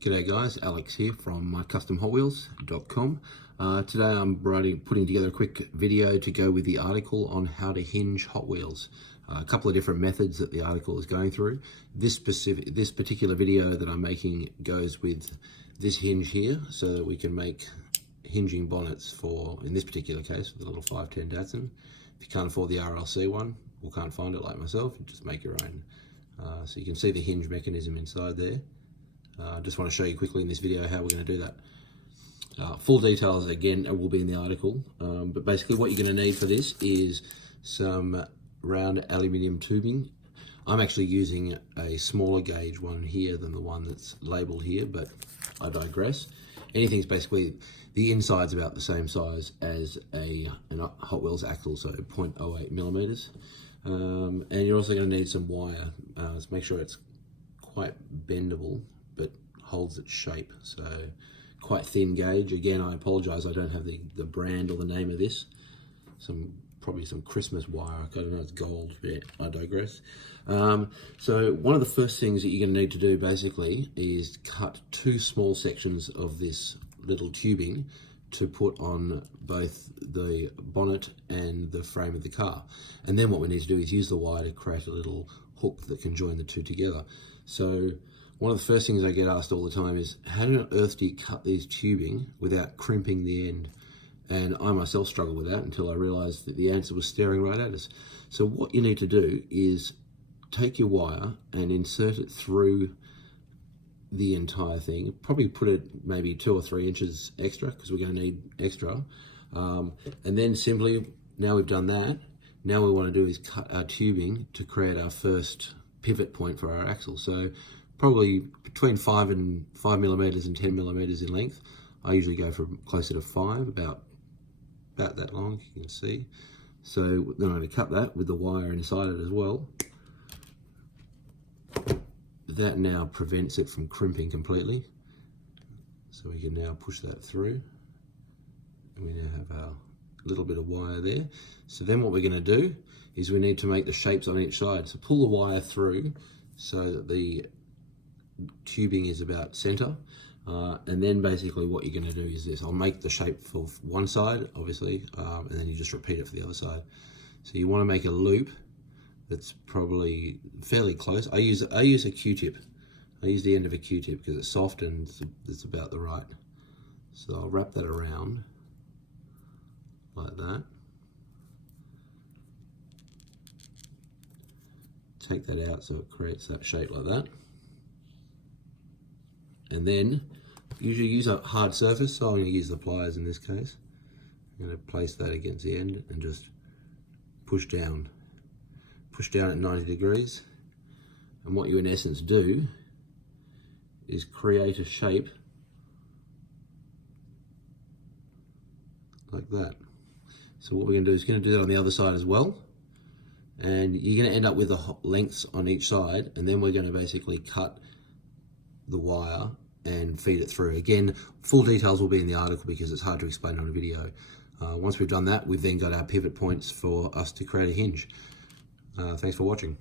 G'day guys, Alex here from mycustomhotwheels.com. Today I'm putting together a quick video to go with the article on how to hinge Hot Wheels. A couple of different methods that the article is going through. This particular video that I'm making goes with this hinge here, so that we can make hinging bonnets for, in this particular case, the little 510 Datsun. If you can't afford the RLC one, or can't find it like myself, just make your own. So you can see the hinge mechanism inside there. I just want to show you quickly in this video how we're going to do that. Full details again will be in the article, but basically what you're going to need for this is some round aluminium tubing. I'm actually using a smaller gauge one here than the one that's labelled here, but I digress. Anything's basically, the inside's about the same size as a Hot Wheels axle, so 0.08 millimeters. And you're also going to need some wire to make sure it's quite bendable but holds its shape. So quite thin gauge. Again, I apologize, I don't have the brand or the name of this. Probably some Christmas wire. I don't know, it's gold, but I digress. So one of the first things that you're going to need to do basically is cut two small sections of this little tubing to put on both the bonnet and the frame of the car. And then what we need to do is use the wire to create a little hook that can join the two together. So one of the first things I get asked all the time is, how on earth do you cut these tubing without crimping the end? And I myself struggled with that until I realized that the answer was staring right at us. So what you need to do is take your wire and insert it through the entire thing. Probably put it maybe 2 or 3 inches extra, because we're going to need extra. And then simply, now we've done that, now what we want to do is cut our tubing to create our first pivot point for our axle. So probably between 5 millimeters and 10 millimeters in length. I usually go for closer to 5, about that long, you can see. So then I'm going to cut that with the wire inside it as well. That now prevents it from crimping completely. So we can now push that through. And we now have our little bit of wire there. So then what we're going to do is we need to make the shapes on each side. So pull the wire through so that the tubing is about center. And then basically what you're going to do is this. I'll make the shape for one side, obviously, and then you just repeat it for the other side. So you want to make a loop that's probably fairly close. I use a Q-tip. I use the end of a Q-tip because it's soft and it's about the right. So I'll wrap that around like that. Take that out so it creates that shape like that. And then usually use a hard surface, so I'm going to use the pliers in this case. I'm going to place that against the end and just push down at 90 degrees. And what you in essence do is create a shape like that. So what we're going to do is do that on the other side as well. And you're going to end up with the lengths on each side, and then we're going to basically cut the wire and feed it through. Again, full details will be in the article because it's hard to explain on a video. Once we've done that, we've then got our pivot points for us to create a hinge. Thanks for watching.